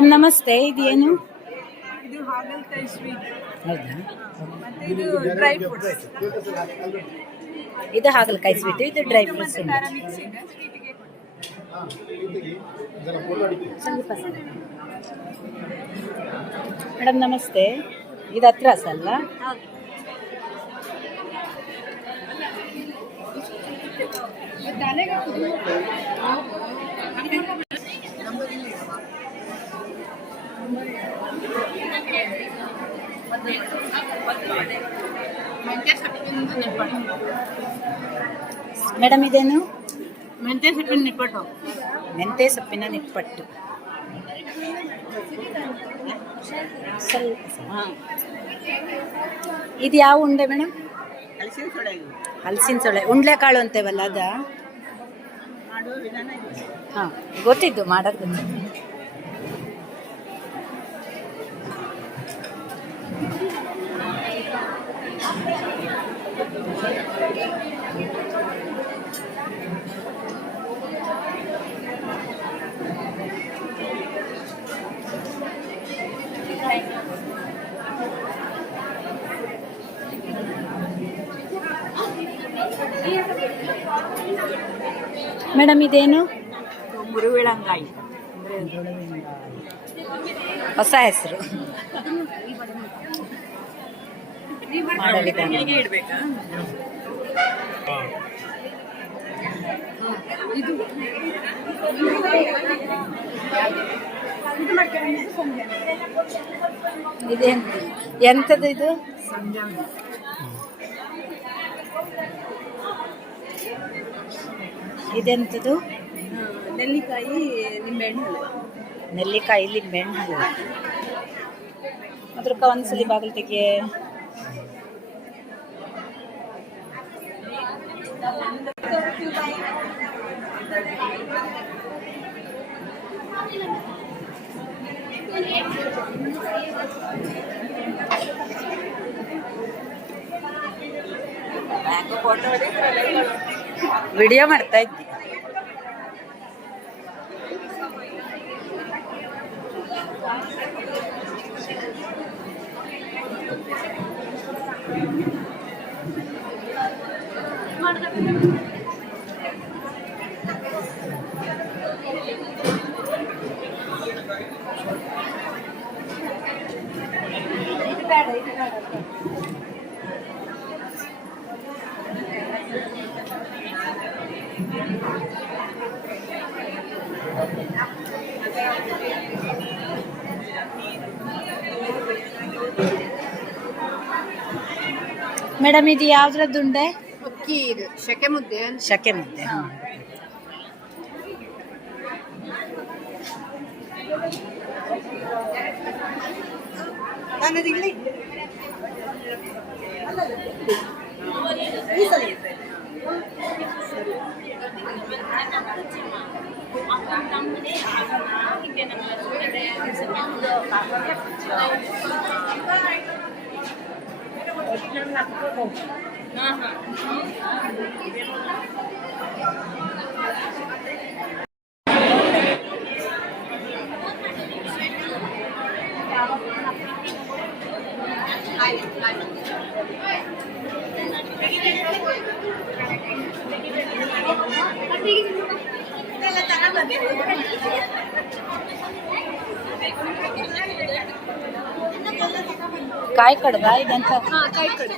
Madam ನಮಸ್ತೆ ಇದೇನು? ಇದು ಹಾಗಲಕಾಯಿ ಸ್ವೀಟ್ ಹೌದಾ? ಮತ್ತೆ ಇದು ಡ್ರೈ ಫ್ರೂಟ್ಸ್ ಇದು ಹಾಗಲಕಾಯಿ ಸ್ವೀಟ್ ಇದು ಡ್ರೈ ಫ್ರೂಟ್ಸ್ ಮತ್ತೆ ಖಾರ ಮಿಕ್ಸ್ ಇದೆ. ಸ್ವೀಟ್ಗೆ ಸ್ವಲ್ಪ ಮೇಡಮ್ ನಮಸ್ತೆ ಇದು ಹತ್ರ ಅಲ್ಲ? ಮೇಡಮ್ ಇದೇನು? ಮೆಂತ್ಯ ಸೊಪ್ಪಿನ ನಿಪ್ಪಟ್ಟು. ಮೆಂತೆ ಸೊಪ್ಪಿನ ನಿಪ್ಪಟ್ಟು. ಸ್ವಲ್ಪ ಹಾಂ ಇದು ಯಾವ ಉಂಡೆ ಮೇಡಮ್? ಹಲಸಿನ ಸೊಳೆ ಉಂಡ್ಲೆ ಕಾಳು ಅಂತೇವಲ್ಲ ಅದ? ಹಾ ಗೊತ್ತಿದ್ದು ಮಾಡೋದು ಗೊತ್ತಿದ್ದು. ಮೇಡಮ್ ಇದೇನು? ಮುರುವಿಳಂಗಾಯಿ. ಹೊಸ ಹೆಸರು. ಇದೇನು ಎಂಥದ್ದು ಇದು? ಇದೆಂಥದ್ದು ನೆಲ್ಲಿಕಾಯಿ ನಿಂಬೆಹಣ್ಣು. ಹಲ್ವ ನೆಲ್ಲಿಕಾಯಿ ಲಿಂಬೆಹಣ್ಣು ಹಲ್ವ ಅದ್ರಕ್ಕ ಒಂದ್ಸಲಿ ಬಾಗಿಲು ತೆಗಿಯೇ ವಿಡಿಯೋ ಮಾಡ್ತಾ ಇದ್ದಿ ಮೇಡಮ್ ಇದು ಯಾವ್ದ್ರದ್ದು ಉಂಡೆ ಅಕ್ಕಿ ಇದು ಶಕೆ ಮುದ್ದೆ ಶಕೆ ಮುದ್ದೆ ಹಾಂ ಕಾಯಿ ಕಡ್ದ ಇದೆಂತ ಕಾಯಿ ಕಡೆ.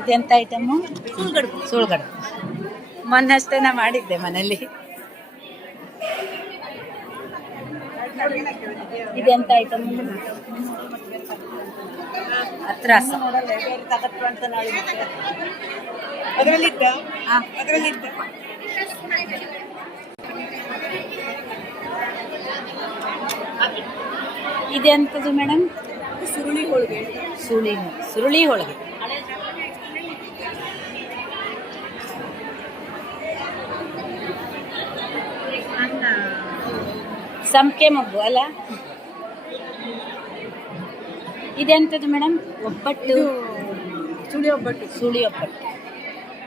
ಇದೆಂತ ಐಟಮು ಸುಳ್ಗಡ್ಬು. ಮೊನ್ನೆ ಅಷ್ಟೇ ನಾ ಮಾಡಿದ್ದೆ ಮನೇಲಿ ಇದೆಂತ ಐಟಮ್ ಹತ್ರಾಸ ಅದರಲ್ಲಿದ್ದ? ಹಾ. ಅದರಲ್ಲಿದ್ದ ಇದೆಂಥದ್ದು ಮೇಡಮ್? ಸುರುಳಿ ಹೋಳಿಗೆ. ಸುರುಳಿ ಸುರುಳಿ ಹೋಳಿಗೆ. ಸಂಪಿಗೆ ಮಬ್ಬು ಅಲ್ಲ? ಇದೆಂಥದ್ದು ಮೇಡಮ್? ಒಬ್ಬಟ್ಟು. ಸುಳಿ ಒಬ್ಬಟ್ಟು. ಸುಳಿ ಒಬ್ಬಟ್ಟು.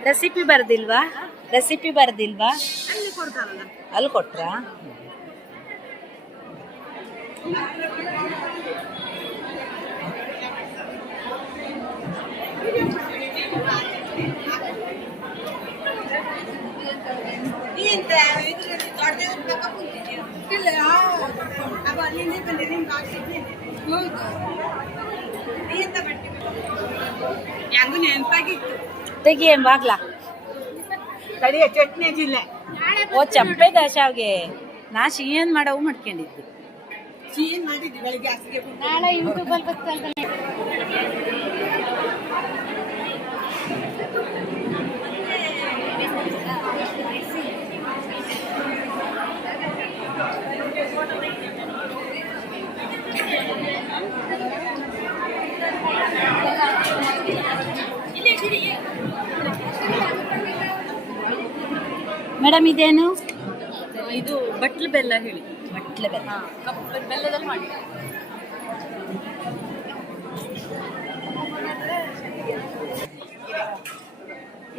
ರೆಸಿಪಿ ಬರ್ದಿಲ್ವಾ? ರೆಸಿಪಿ ಬರ್ದಿಲ್ವಾ? ಅಲ್ಲಿ ಕೊಡ್ತಾರಲ್ಲ. ಅಲ್ಲಿ ಕೊಟ್ರಾ ಇಲ್ಲ ಅವ ಅಲ್ಲಿಂದ ಬಂದೆ ನಿಮ್ ಬಾಕ್ಸಿಗೆ ಹೌದು ನೀ ಎಂತ ಬಟ್ಟೆ ಹೆಂಗು ನೆನಪಾಗಿತ್ತು ತೆಗಿಯೇನ್ ಬಾಗ್ಲಾ ಕಡಿಯ ಚಟ್ನಿ ಜಿಲ್ಲೆ. ಓ ಚಪ್ಪೆ ದಾಶಾವ್ಗೆ. ನಾ ಶಿಗೇನ್ ಮಾಡವು ಮಾಡ್ಕೊಂಡಿದ್ದೆ? ಸಿಹಿ ಮಾಡಿದ್ವಿ ಬೆಳಿಗ್ಗೆ ಹಾಸಿಗೆ ನಾಳೆ ಯೂಟ್ಯೂಬಲ್ಲಿ ಬರ್ತಲ್ವ ಮೇಡಮ್ ಇದೇನು? ಇದು ಬಟ್ಲು ಬೆಲ್ಲ ಹೇಳಿ. ಬಟ್ಲೆ ಬೆಲ್ಲ. ಬೆಲ್ಲದಲ್ಲಿ ಮಾಡಿ.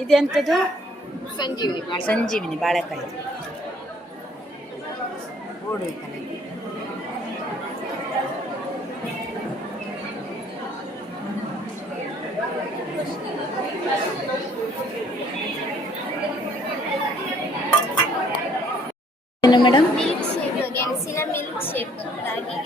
ಇದೆಂತದು? ಸಂಜೀವಿನಿ ಸಂಜೀವಿನಿ ಬಾಳೆಕಾಯಿ. ಓಡಬೇಕಲ್ಲ. ಮೇಡಮ್? ಮಿಲ್ಕ್ ಶೇಕ್ ರಾಗಿ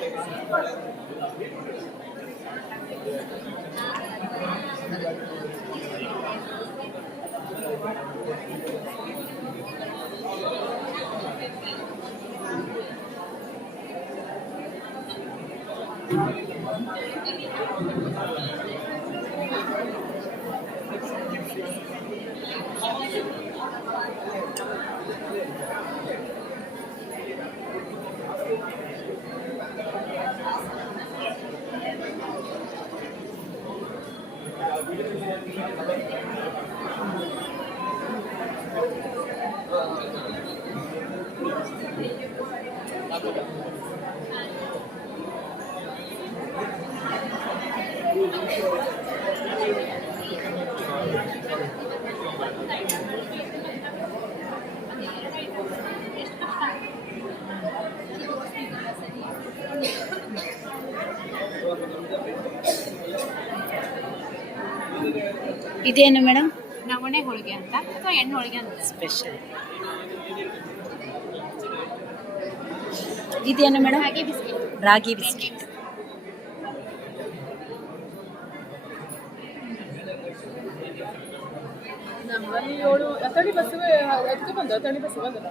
ಇದೇನು ಮೇಡಮ್? ನವಣೆ ಹೋಳಿಗೆ ಅಂತ ಅಥವಾ ಎಣ್ಣೆ ಹೋಳಿಗೆ ಅಂತ? ಸ್ಪೆಷಲ್ ಇದೇನು ಮೇಡಮ್? ರಾಗಿ ಬಿಸ್ಕೆಟ್. ರಾಗಿ ಬಿಸ್ಕೆಟ್. ನಮ್ಮಲ್ಲಿ ಏಳು ಅಥಣಿ ಬಸ್ ಅದಕ್ಕೆ ಬಂದು ಅಥಣಿ ಬಸ್ ಬಂದಲ್ಲ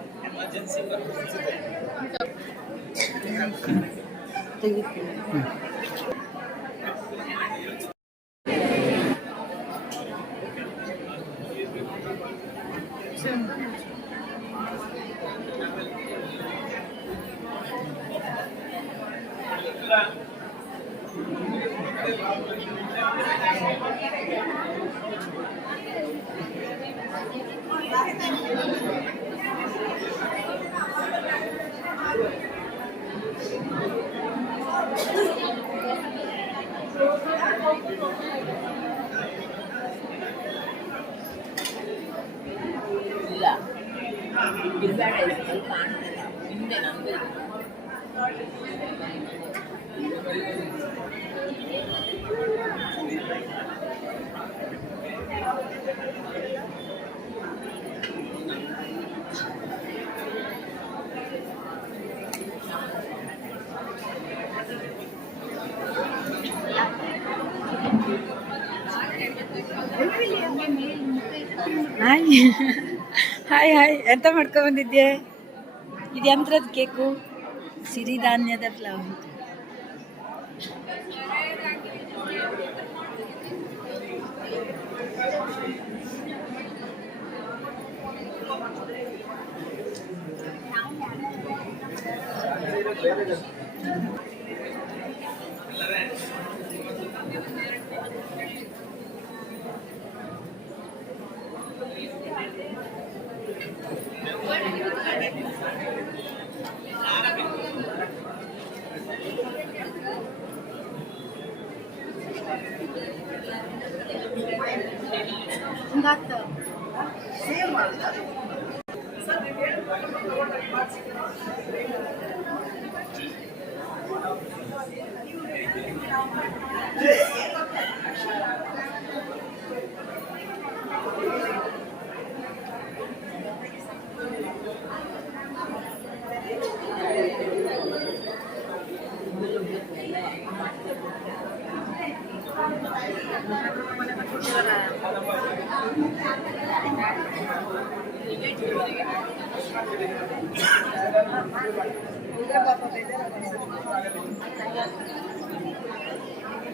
ಹಾಯ್ ಹಾಯ್ ಹಾಯ್ ಎಂತ ಮಾಡ್ಕೊ ಬಂದಿದ್ದೆ ಇದು ಎಂಥದ್ದು ಕೇಕು ಸಿರಿಧಾನ್ಯದ ಫ್ಲವರ್ ಹಂಗಾತ Gracias.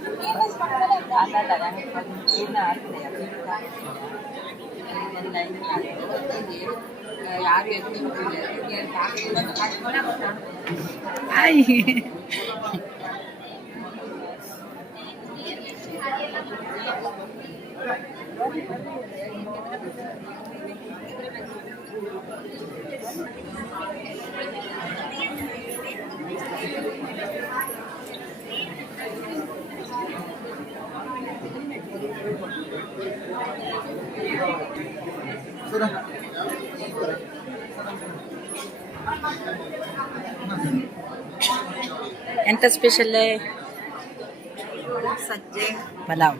आता लगा है पर ये ना आ रही है अभी लाइन में आ रही है ಯಾರು ಎತ್ತಿ ಎಂತ ಸ್ಪೆಷಲ್ ಸಜ್ಜೆ. ಪಲಾವ್.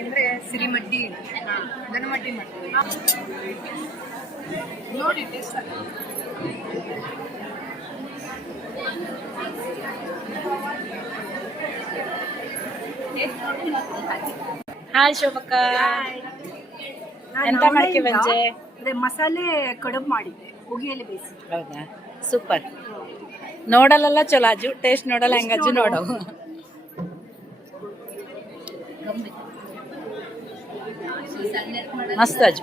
ಅಂದ್ರೆ ಸಿರಿಮಡ್ಡಿ ಗನಮಡ್ಡಿ ಮಾಡ್ತೀವಿ ನೋಡಿ ಟೇಸ್ಟ್ ಹಾಯ್ ಶೋಭಕ್ಕ. ಎಂತ ಮಾಡ್ತೀವಿ ಬಂಜೆ ಅದೇ ಮಸಾಲೆ ಕಡುಬು ಮಾಡಿದ್ದೆ ಉಗಿಯಲ್ಲಿ ಬೇಯಿಸಿ ಹೌದಾ? ಸೂಪರ್ ನೋಡಲ್ಲ ಚಲೋ ಅಜ್ಜು ಟೇಸ್ಟ್ ನೋಡಲ್ಲ ಹೆಂಗಾಜು ನೋಡು. ಮಸ್ತ್ ಅಜ್ಜು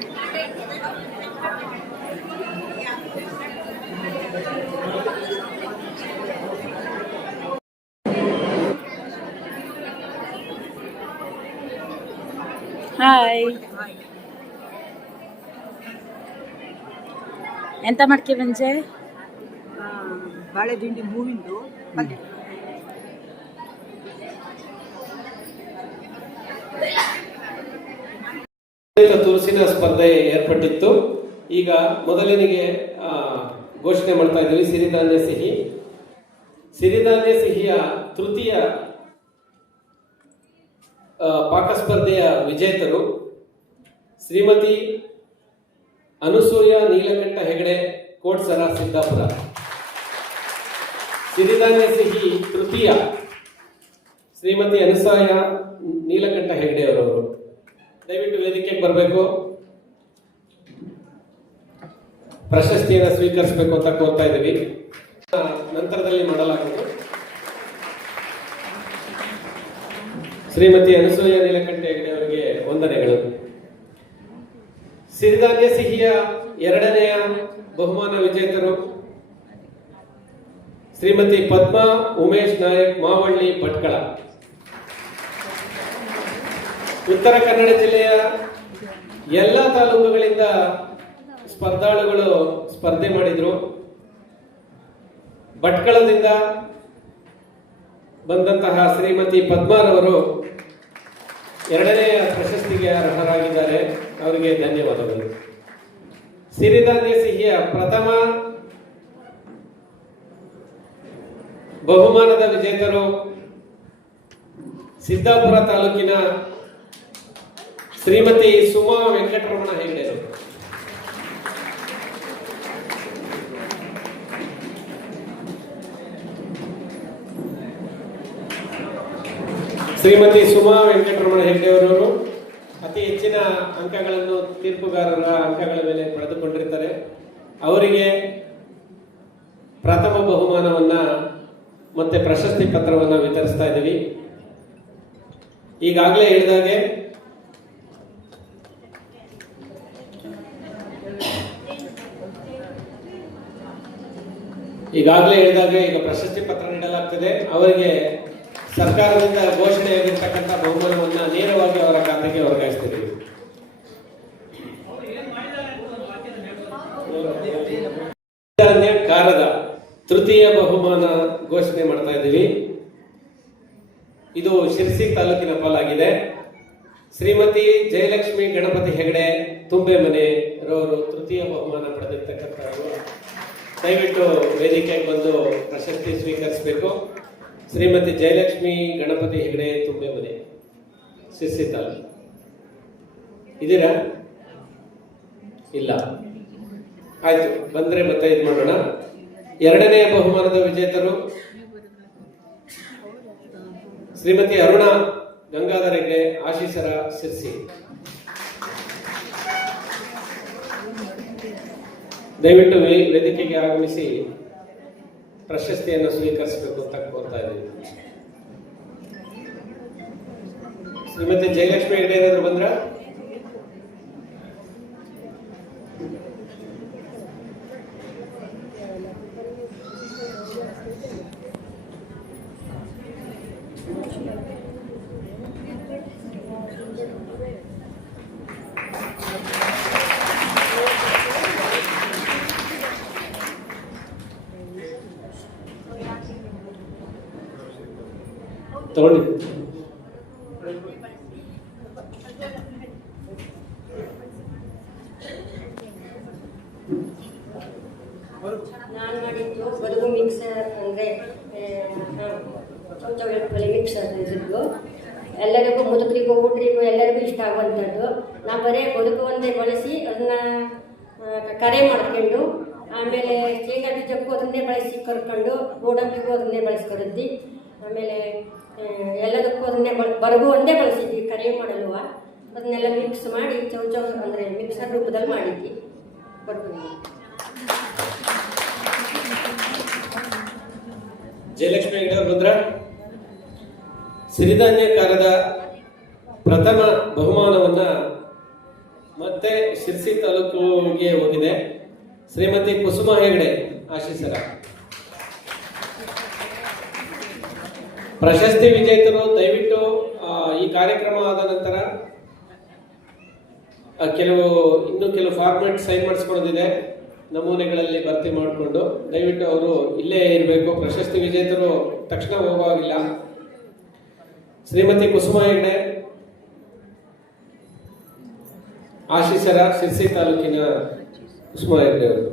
ಹಾಯ್ ಎಂತ ಮಾಡ್ಕೆ ಬಂಜೆ ಬಾಳೆದಿಂಡಿ ಹೂವಿಂದು ಪಲ್ಯ. ತುಳಸಿನ ಸ್ಪರ್ಧೆ ಏರ್ಪಟ್ಟಿತ್ತು. ಈಗ ಮೊದಲನಿಗೆ ಘೋಷಣೆ ಮಾಡ್ತಾ ಇದ್ದೀವಿ ಸಿರಿಧಾನ್ಯ ಸಿಹಿ. ಸಿರಿಧಾನ್ಯ ಸಿಹಿಯ ತೃತೀಯ ಆ, ಪಾಕ ಸ್ಪರ್ಧೆಯ ವಿಜೇತರು ಶ್ರೀಮತಿ ಅನುಸೂಯ ನೀಲಕಂಠ ಹೆಗಡೆ ಕೋಟ್ಸರ ಸಿದ್ದಾಪುರ. ಸಿರಿಧಾನ್ಯ ಸಿಹಿ ತೃತೀಯ ಶ್ರೀಮತಿ ಅನುಸೂಯ ನೀಲಕಂಠ ಹೆಗಡೆ ಅವರವರು ದಯವಿಟ್ಟು ವೇದಿಕೆಗೆ ಬರಬೇಕು. ಪ್ರಶಸ್ತಿಯನ್ನು ಸ್ವೀಕರಿಸಬೇಕು ಅಂತ ಕೋರ್ತಾ ಇದ್ದೀವಿ. ನಂತರದಲ್ಲಿ ಮಾಡಲಾಗುವುದು. ಶ್ರೀಮತಿ ಅನಸೂಯ ನೀಲಕಂಠ ಹೆಗಡೆ ಅವರಿಗೆ ವಂದನೆಗಳು. ಸಿರಿಧಾನ್ಯ ಸಿಹಿಯ ಎರಡನೆಯ ಬಹುಮಾನ ವಿಜೇತರು ಶ್ರೀಮತಿ ಪದ್ಮಾ ಉಮೇಶ್ ನಾಯಕ್ ಮಾವಳ್ಳಿ ಭಟ್ಕಳ. ಉತ್ತರ ಕನ್ನಡ ಜಿಲ್ಲೆಯ ಎಲ್ಲ ತಾಲೂಕುಗಳಿಂದ ಸ್ಪರ್ಧಾಳುಗಳು ಸ್ಪರ್ಧೆ ಮಾಡಿದ್ರು. ಭಟ್ಕಳದಿಂದ ಬಂದಂತಹ ಶ್ರೀಮತಿ ಪದ್ಮಾರವರು ಎರಡನೆಯ ಪ್ರಶಸ್ತಿಗೆ ಅರ್ಹರಾಗಿದ್ದಾರೆ. ಅವರಿಗೆ ಧನ್ಯವಾದಗಳು. ಸಿರಿಧಾನ್ಯ ಸಿಹಿಯ ಪ್ರಥಮ ಬಹುಮಾನದ ವಿಜೇತರು ಸಿದ್ದಾಪುರ ತಾಲೂಕಿನ ಶ್ರೀಮತಿ ಸುಮಾ ವೆಂಕಟರಮಣ ಹೆಗಡೆ ಶ್ರೀಮತಿ ಸುಮಾ ವೆಂಕಟರಮಣ ಹೆಗ್ಡೆಯವರವರು ಅತಿ ಹೆಚ್ಚಿನ ಅಂಕಗಳನ್ನು ತೀರ್ಪುಗಾರರ ಅಂಕಗಳ ಮೇಲೆ ಪಡೆದುಕೊಂಡಿರ್ತಾರೆ. ಅವರಿಗೆ ಪ್ರಥಮ ಬಹುಮಾನವನ್ನ ಮತ್ತೆ ಪ್ರಶಸ್ತಿ ಪತ್ರವನ್ನ ವಿತರಿಸ್ತಾ ಇದ್ದೀವಿ. ಈಗಾಗಲೇ ಹೇಳಿದಾಗೆ ಈಗಾಗಲೇ ಹೇಳಿದಾಗೆ ಈಗ ಪ್ರಶಸ್ತಿ ಪತ್ರ ನೀಡಲಾಗ್ತದೆ. ಅವರಿಗೆ ಸರ್ಕಾರದಿಂದ ಘೋಷಣೆಯಾಗಿರ್ತಕ್ಕಂಥ ಬಹುಮಾನವನ್ನು ನೇರವಾಗಿ ಅವರ ಖಾತೆಗೆ ವರ್ಗಾಯಿಸ್ತಿದ್ದೀವಿ ಕಾರದ ತೃತೀಯ ಬಹುಮಾನ ಘೋಷಣೆ ಮಾಡ್ತಾ ಇದ್ದೀವಿ. ಇದು ಶಿರ್ಸಿ ತಾಲೂಕಿನ ಪಾಲಾಗಿದೆ. ಶ್ರೀಮತಿ ಜಯಲಕ್ಷ್ಮಿ ಗಣಪತಿ ಹೆಗಡೆ ತುಂಬೆ ಮನೆ ರವರು ತೃತೀಯ ಬಹುಮಾನ ಪಡೆದಿರ್ತಕ್ಕಂಥವರು. ದಯವಿಟ್ಟು ವೇದಿಕೆಗೆ ಬಂದು ಪ್ರಶಸ್ತಿ ಸ್ವೀಕರಿಸಬೇಕು. ಶ್ರೀಮತಿ ಜಯಲಕ್ಷ್ಮಿ ಗಣಪತಿ ಹೆಗಡೆ ತುಂಬೆ ಮನೆ ತಾಲೂಕು ಇದೀರಾ? ಇಲ್ಲ. ಆಯ್ತು, ಬಂದ್ರೆ ಮತ್ತೆ ಇದು ಮಾಡೋಣ. ಎರಡನೇ ಬಹುಮಾನದ ವಿಜೇತರು? ಶ್ರೀಮತಿ ಅರುಣ ಗಂಗಾಧರ ಆಶೀಸರ ಸಿರ್ಸಿ. ದಯವಿಟ್ಟು ವೇದಿಕೆಗೆ ಆಗಮಿಸಿ. ಪ್ರಶಸ್ತಿಯನ್ನು ಸ್ವೀಕರಿಸಬೇಕು ಅಂತ ಕೋರ್ತಾ ಇದ್ದೀವಿ ಶ್ರೀಮತಿ ಜಯಲಕ್ಷ್ಮಿ ಹೆಗ್ಡೆ ಏನಾದ್ರು ಬಂದ್ರ ತಗೊಳ್ಳಿ ನಾನು ಮಾಡಿದ್ದು ಬದುಕು ಮಿಕ್ಸರ್ ಅಂದರೆ ಚೌಚೌಳಿ ಮಿಕ್ಸರ್ ಇದ್ರದ್ದು ಎಲ್ಲರಿಗೂ ಮುದುಕರಿಗೂ ಹುಡುಗರಿಗೂ ಎಲ್ಲರಿಗೂ ಇಷ್ಟ ಆಗುವಂಥದ್ದು. ನಾವು ಬರೀ ಬದುಕು ಒಂದೇ ಬಳಸಿ ಅದನ್ನ ಕರೆ ಮಾಡ್ಕೊಂಡು, ಆಮೇಲೆ ಶೇಂಗಾ ಬೀಜಕ್ಕೂ ಅದನ್ನೇ ಬಳಸಿ ಕರ್ಕೊಂಡು, ಗೋಡಂಬಿಗೂ ಅದನ್ನೇ ಬಳಸ್ಕೊಡದ್ದಿ ಆಮೇಲೆ ಎಲ್ಲದಕ್ಕೂ ಅದನ್ನೇ ಬಳ ಬರಗು ಒಂದೇ ಬಳಸಿದ್ವಿ, ಕರೆ ಮಾಡಲ್ವ. ಅದನ್ನೆಲ್ಲ ಮಿಕ್ಸ್ ಮಾಡಿ ಚೌಚೌ ಅಂದರೆ ಮಿಕ್ಸರ್ ರೂಪದಲ್ಲಿ ಮಾಡಿದ್ವಿ. ಬರ್ತೀವಿ ಜಯಲಕ್ಷ್ಮಿ ಹೆಗ್ಡೆ ರುದ್ರ ಸಿರಿಧಾನ್ಯ ಸಿರಿಧಾನ್ಯಕಾರದ ಪ್ರಥಮ ಬಹುಮಾನವನ್ನ ಮತ್ತೆ ಶಿರ್ಸಿ ತಾಲೂಕಿಗೆ ಹೋಗಿದೆ. ಶ್ರೀಮತಿ ಕುಸುಮ ಹೆಗಡೆ ಆಶೀಸರ. ಪ್ರಶಸ್ತಿ ವಿಜೇತರು, ದಯವಿಟ್ಟು ಈ ಕಾರ್ಯಕ್ರಮ ಆದ ನಂತರ ಕೆಲವು, ಇನ್ನು ಕೆಲವು ಫಾರ್ಮೆಟ್ ಸೈನ್ ಮಾಡಿಸ್ಕೊಳ್ಳೋದಿದೆ ನಮೂನೆಗಳಲ್ಲಿ ಭರ್ತಿ ಮಾಡಿಕೊಂಡು ದಯವಿಟ್ಟು ಅವರು ಇಲ್ಲೇ ಇರಬೇಕು. ಪ್ರಶಸ್ತಿ ವಿಜೇತರು ತಕ್ಷಣ ಹೋಗುವಾಗಿಲ್ಲ. ಶ್ರೀಮತಿ ಕುಸುಮ ಹೆಗ್ಡೆ, ಆಶೀಸರ ಶಿರ್ಸಿ ತಾಲೂಕಿನ ಕುಸುಮ ಹೆಗ್ಡೆ ಅವರು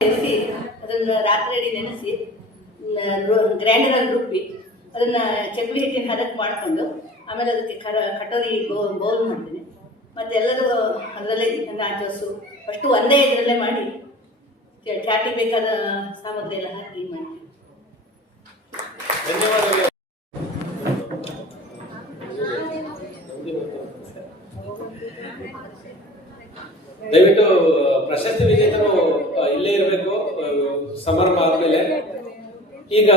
ಸೇರಿಸಿ ಅದನ್ನು ಅದನ್ನ ರಾತ್ರಿ ಇಡೀ ನೆನೆಸಿ ಗ್ರೈಂಡರ್ ಅಲ್ಲಿ ರುಬ್ಬಿ ಅದನ್ನ ಚಪ್ಪಲಿ ಹಿಟ್ಟಿನ ಹದಕ್ಕೆ ಮಾಡಿಕೊಂಡು ಆಮೇಲೆ ಅದಕ್ಕೆ ಕರ, ಕಟೋರಿ ಬೌಲ್ ಮಾಡ್ತೀನಿ. ಮತ್ತೆ ಎಲ್ಲರೂ ಅದರಲ್ಲೇ ನಾಚೋಸು ಫಸ್ಟು ಒಂದೇ ಇದರಲ್ಲೇ ಮಾಡಿ. ಚಾಟಿಗೆ ಬೇಕಾದ ಸಾಮಗ್ರಿ ಎಲ್ಲ ಹಾಕಿ ಮಾಡಿ. ದಯವಿಟ್ಟು, ಪ್ರಶಸ್ತಿ ವಿಜೇತರು ಇಲ್ಲೇ ಇರಬೇಕು ಸಮಾರಂಭ ಆದ್ಮೇಲೆ ಈಗ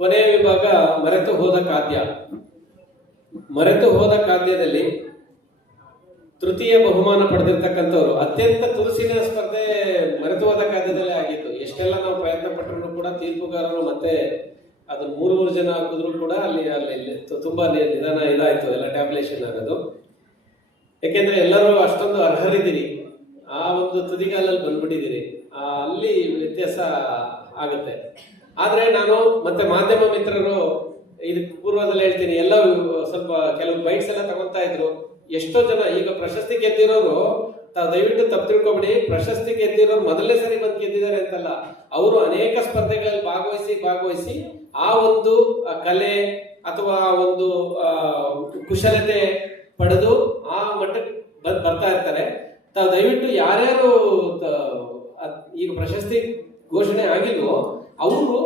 ಕೊನೆಯ ವಿಭಾಗ ಮರೆತು ಹೋದ ಖಾದ್ಯ. ಮರೆತು ಹೋದ ಖಾದ್ಯದಲ್ಲಿ ತೃತೀಯ ಬಹುಮಾನ ಪಡೆದಿರ್ತಕ್ಕಂಥವ್ರು ಅತ್ಯಂತ ತುರುಸಿನ ಸ್ಪರ್ಧೆ ಮರೆತು ಹೋದ ಖಾದ್ಯದಲ್ಲೇ ಆಗಿತ್ತು. ಎಷ್ಟೆಲ್ಲ ನಾವು ಪ್ರಯತ್ನ ಪಟ್ಟರು ಕೂಡ ತೀರ್ಪುಗಾರರು ಮತ್ತೆ ಅದು ಮೂರು ಮೂರು ಜನ ಹಾಕಿದ್ರು ಕೂಡ ಅಲ್ಲಿ ಅಲ್ಲಿ ತುಂಬಾ ನಿಧಾನ ಇದಾಯ್ತು ಎಲ್ಲ ಟ್ಯಾಬ್ಲೇಷನ್ ಆಗೋದು. ಯಾಕೆಂದ್ರೆ ಎಲ್ಲರೂ ಅಷ್ಟೊಂದು ಅರ್ಹರಿದ್ದೀರಿ. ಆ ಒಂದು ತುದಿಗಾಲಲ್ಲಿ ಬಂದ್ಬಿಟ್ಟಿದ್ದೀರಿ. ಅಲ್ಲಿ ವ್ಯತ್ಯಾಸ ಆಗುತ್ತೆ. ಆದರೆ ನಾನು ಮತ್ತೆ ಮಾಧ್ಯಮ ಮಿತ್ರರು ಇದಕ್ಕೆ ಪೂರ್ವದಲ್ಲಿ ಹೇಳ್ತೀನಿ ಎಲ್ಲ ಸ್ವಲ್ಪ ಕೆಲವು ಬೈಟ್ಸ್ ಎಲ್ಲ ತಗೊಳ್ತಾ ಇದ್ರು. ಎಷ್ಟೋ ಜನ, ಈಗ ಪ್ರಶಸ್ತಿ ಗೆದ್ದಿರೋರು ದಯವಿಟ್ಟು ತಪ್ಪು ತಿಳ್ಕೊಬಿಡಿ, ಪ್ರಶಸ್ತಿ ಗೆದ್ದಿರೋರು ಮೊದಲನೇ ಸರಿ ಬಂದು ಗೆದ್ದಿದ್ದಾರೆ ಅಂತಲ್ಲ, ಅವರು ಅನೇಕ ಸ್ಪರ್ಧೆಗಳಲ್ಲಿ ಭಾಗವಹಿಸಿ ಭಾಗವಹಿಸಿ, ಆ ಒಂದು ಕಲೆ ಅಥವಾ ಒಂದು ಕುಶಲತೆ ಪಡೆದು ಆ ಮಟ್ಟಕ್ಕೆ ಬರ್ತಾ ಇರ್ತಾರೆ. ತಾವು ದಯವಿಟ್ಟು ಯಾರ್ಯಾರು ಈಗ ಪ್ರಶಸ್ತಿ ಘೋಷಣೆ ಆಗಿಲ್ವೋ, ಅವರು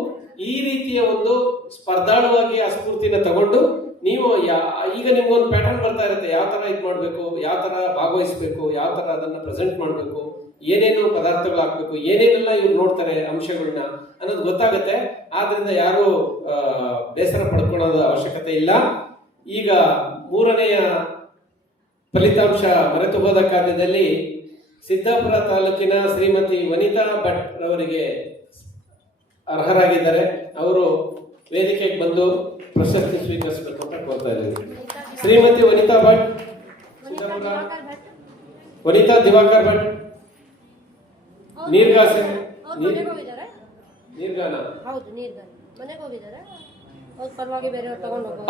ಈ ರೀತಿಯ ಒಂದು ಸ್ಪರ್ಧಾಳುವಾಗಿ ಆ ಸ್ಫೂರ್ತಿನ ತಗೊಂಡು ನೀವು ಯಾ- ಈಗ ನಿಮ್ಗೊಂದು ಪ್ಯಾಟರ್ನ್ ಬರ್ತಾ ಇರುತ್ತೆ. ಯಾವ ತರ ಇದು ಮಾಡಬೇಕು, ಯಾವ ತರ ಭಾಗವಹಿಸಬೇಕು, ಯಾವ ತರ ಅದನ್ನ ಪ್ರೆಸೆಂಟ್ ಮಾಡಬೇಕು, ಏನೇನು ಪದಾರ್ಥಗಳು ಹಾಕ್ಬೇಕು ಏನೇನೆಲ್ಲ ಇವ್ರು ನೋಡ್ತಾರೆ ಅಂಶಗಳನ್ನ ಅನ್ನೋದು ಗೊತ್ತಾಗುತ್ತೆ. ಆದ್ರಿಂದ ಯಾರು ಬೇಸರ ಪಡ್ಕೊಳ್ಳೋದು ಅವಶ್ಯಕತೆ ಇಲ್ಲ. ಈಗ ಮೂರನೆಯ ಫಲಿತಾಂಶ ಮರೆತು ಹೋದ ಕಾರ್ಯದಲ್ಲಿ ಸಿದ್ದಾಪುರ ತಾಲೂಕಿನ ಶ್ರೀಮತಿ ವನಿತಾ ಭಟ್ ಅವರಿಗೆ ಅರ್ಹರಾಗಿದ್ದಾರೆ. ಅವರು ವೇದಿಕೆಗೆ ಬಂದು ಪ್ರಶಸ್ತಿ ಸ್ವೀಕರಿಸಬೇಕು ಅಂತ ಕೋರ್ತಾ ಇದ್ದೀವಿ ಶ್ರೀಮತಿ ವನಿತಾ ಭಟ್. ವನಿತಾ ದಿವಾಕರ್ ಭಟ್. ನೀರ್ಗಾಸೆ ನೀರ್ಗಾನ?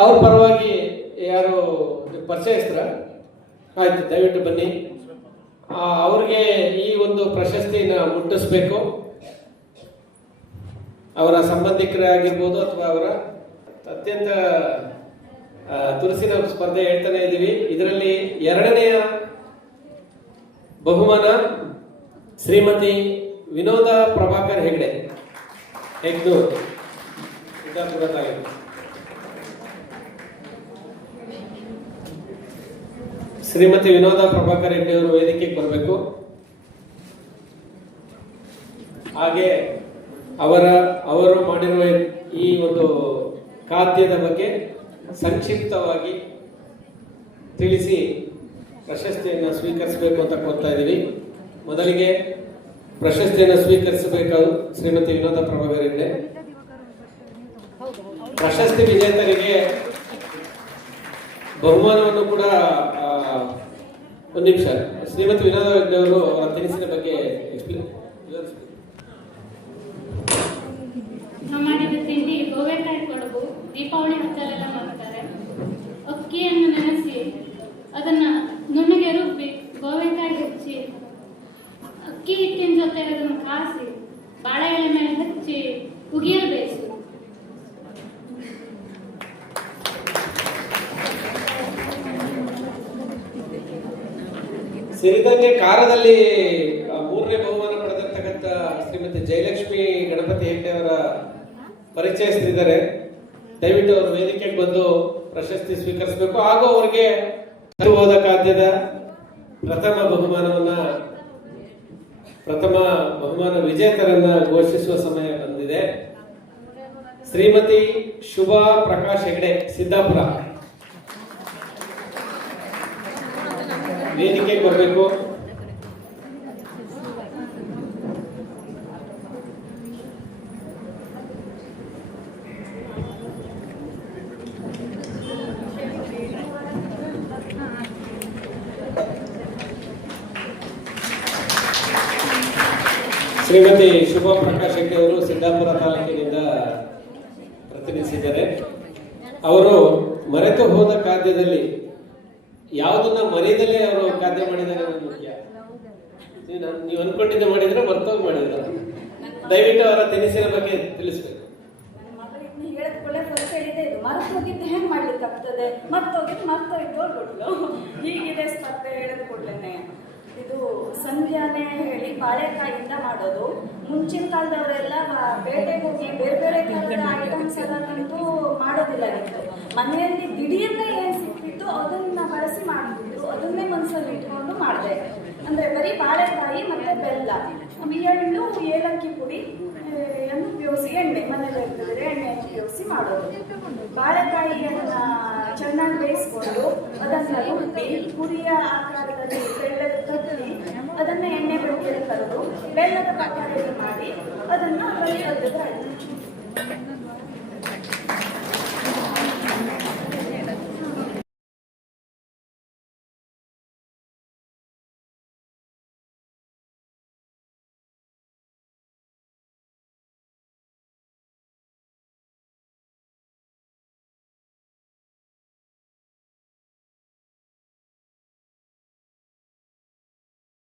ಅವ್ರ ಪರವಾಗಿ ಯಾರು ಪರಿಚಯಿಸ್ತಾರ ಆಯ್ತು ದಯವಿಟ್ಟು ಬನ್ನಿ. ಅವ್ರಿಗೆ ಈ ಒಂದು ಪ್ರಶಸ್ತಿನ ಮುಟ್ಟಿಸ್ಬೇಕು. ಅವರ ಸಂಬಂಧಿಕರೇ ಆಗಿರ್ಬೋದು ಅಥವಾ ಅವರ ಅತ್ಯಂತ ತುಳಸಿನ ಸ್ಪರ್ಧೆ ಹೇಳ್ತಾನೆ ಇದ್ದೀವಿ. ಇದರಲ್ಲಿ ಎರಡನೆಯ ಬಹುಮಾನ ಶ್ರೀಮತಿ ವಿನೋದ ಪ್ರಭಾಕರ್ ಹೆಗ್ಡೆ, ಹೆಗ್ದು. ಶ್ರೀಮತಿ ವಿನೋದ ಪ್ರಭಾಕರ್ ಹೆಗ್ಡೆ ಅವರು ವೇದಿಕೆಗೆ ಬರಬೇಕು ಹಾಗೆ ಅವರ, ಅವರು ಮಾಡಿರುವ ಈ ಒಂದು ಖಾದ್ಯದ ಬಗ್ಗೆ ಸಂಕ್ಷಿಪ್ತವಾಗಿ ತಿಳಿಸಿ ಪ್ರಶಸ್ತಿಯನ್ನು ಸ್ವೀಕರಿಸಬೇಕು ಅಂತ ಕೋರ್ತಾ ಇದ್ದೀವಿ. ಮೊದಲಿಗೆ ಪ್ರಶಸ್ತಿಯನ್ನು ಸ್ವೀಕರಿಸಬೇಕಾದ ಶ್ರೀಮತಿ ವಿನೋದ ಪ್ರಭಾಕರ್ ಹೆಗ್ಡೆ. ಪ್ರಶಸ್ತಿ ವಿಜೇತರಿಗೆ ಬಹುಮಾನವನ್ನು ಕೂಡ ಒಂದು ನಿಮಿಷ. ಶ್ರೀಮತಿ ವಿನೋದ ಅವರು ಅವರ ತಿನಿಸಿನ ಬಗ್ಗೆ explain- ದೀಪಾವಳಿ ಹತ್ತಲೆಲ್ಲ ಶ್ರೀಮತಿ ಶುಭಾ ಪ್ರಕಾಶ್ ಶೆಟ್ಟಿ ಅವರು ಸಿದ್ದಾಪುರ ತಾಲೂಕಿನಿಂದ ಪ್ರತಿನಿಧಿಸಿದ್ದಾರೆ. ಅವರು ಮರೆತು ಹೋದ ಖಾದ್ಯದಲ್ಲಿ ಯಾವುದನ್ನ ಮರೆಯದಲ್ಲೇ ಅವರು ಖಾದ್ಯ ಮಾಡಿದ್ದಾರೆ ಮುಖ್ಯ. ನೀವು ಅನ್ಕೊಂಡಿದ್ದೆ ಮಾಡಿದ್ರೆ ಮರ್ತೋಗಿ ಮಾಡಿದ್ರು. ದಯವಿಟ್ಟು ಅವರ ತಿನಿಸಿನ ಬಗ್ಗೆ ತಿಳಿಸ್ಬೇಕು. ಮರ್ತೋಗಿದ್ದು ಹೆಂಗ್ ಮಾಡ್ಲಿಕ್ಕೆ ಆಗ್ತದೆ ಮರ್ತೋಗಿದ್ದು ಕೊಡ್ಲು ಹೀಗಿದೆ ಸ್ಪರ್ಧೆ ಹೇಳಿದ ಕೂಡಲೇ ಇದು ಸಂಧ್ಯಾನೆ ಹೇಳಿ ಬಾಳೆಕಾಯಿಂದ ಮಾಡೋದು. ಮುಂಚಿನ ಕಾಲದವರೆಲ್ಲ ಬೇಟೆಗೆ ಹೋಗಿ ಬೇರೆ ಬೇರೆ ಕಾಲದ ಐಟಮ್ಸ್ ಎಲ್ಲ ತಂದು ಮಾಡೋದಿಲ್ಲ ಇತ್ತು. ಮನೆಯಲ್ಲಿ ದಿಢೀರ್ನ ಏನು ಸಿಕ್ತಿತ್ತು ಅದನ್ನ ಬಳಸಿ ಮಾಡ್ತಿದ್ರು ಅದನ್ನೇ ಮನಸ್ಸಲ್ಲಿ ಇಟ್ಕೊಂಡು ಮಾಡಿದೆ. ಅಂದರೆ ಬರೀ ಬಾಳೆಕಾಯಿ ಮತ್ತು ಬೆಲ್ಲ. ಎಳ್ಳು, ಏಲಕ್ಕಿ ಪುಡಿ ಉಪಯೋಗಿಸಿ ಎಣ್ಣೆ ಮನೇಲಿ ಎಣ್ಣೆ. ಉಪಯೋಗಿಸಿ ಮಾಡೋದು. ಬಾಳೆಕಾಯಿಯನ್ನ ಚೆನ್ನಾಗಿ ಬೇಯಿಸ್ಕೊಂಡು ಅದನ್ನ ರುಬ್ಬಿ ಪುರಿಯ ಆಕಾರದಲ್ಲಿ ಬೆಲ್ಲದ ಕಟ್ಟಿ ಅದನ್ನ ಎಣ್ಣೆ ಬೆಳ್ಳಿ ಕರೆದು ಬೆಲ್ಲದ ಪಕಾರಿ ಮಾಡಿ ಅದನ್ನ ಆಯ್ತು.